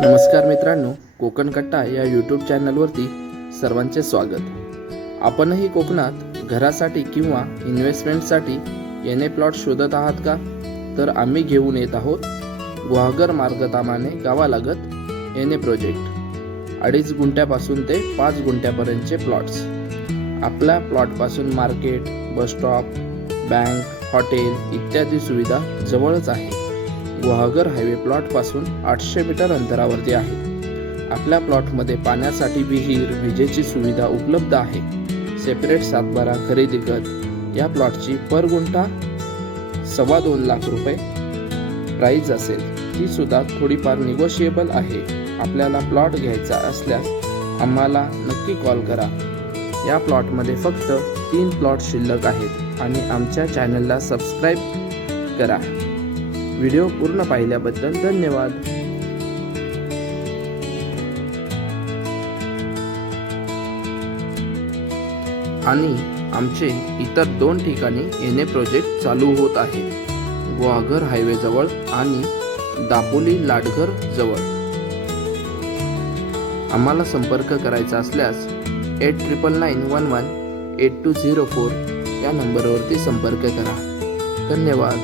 नमस्कार मित्रांनो, कोकण कट्टा या यूट्यूब चॅनलवरती सर्वांचे स्वागत. आपणही कोकणात घरासाठी किंवा इन्व्हेस्टमेंटसाठी येणे प्लॉट शोधत आहात का? तर आम्ही घेऊन येत आहोत गुहागर मार्गतामाने गावालगत येणे प्रोजेक्ट. 2.5 गुंठ्यापासून ते 5 गुंठ्यापर्यंतचे प्लॉट्स. आपल्या प्लॉटपासून market, bus stop, bank, hotel इत्यादी सुविधा जवळच आहे. गुहागर हायवे प्लॉटपासून 800 मीटर अंतरावरती आहे. आपल्या प्लॉटमध्ये पाण्यासाठी विहीर, विजेची सुविधा उपलब्ध आहे. सेपरेट सातबारा खरेदी कर. या प्लॉटची पर गुंठा 2.25 लाख रुपये प्राइस असेल. ती सुद्धा थोडीफार निगोशिएबल आहे. आपल्याला प्लॉट घ्यायचा असल्यास आम्हाला नक्की कॉल करा. या प्लॉटमध्ये फक्त 3 प्लॉट शिल्लक आहेत आणि आमच्या चॅनलला सबस्क्राईब करा. व्हिडिओ पूर्ण पाहिल्याबद्दल धन्यवाद. आणि आमचे इतर 2 ठिकाणी येणे प्रोजेक्ट चालू होत आहे. गुहागर हायवे जवळ आणि दापोली लाडघर जवळ. आम्हाला संपर्क करायचा असल्यास 8991188204 या नंबरवरती संपर्क करा. धन्यवाद.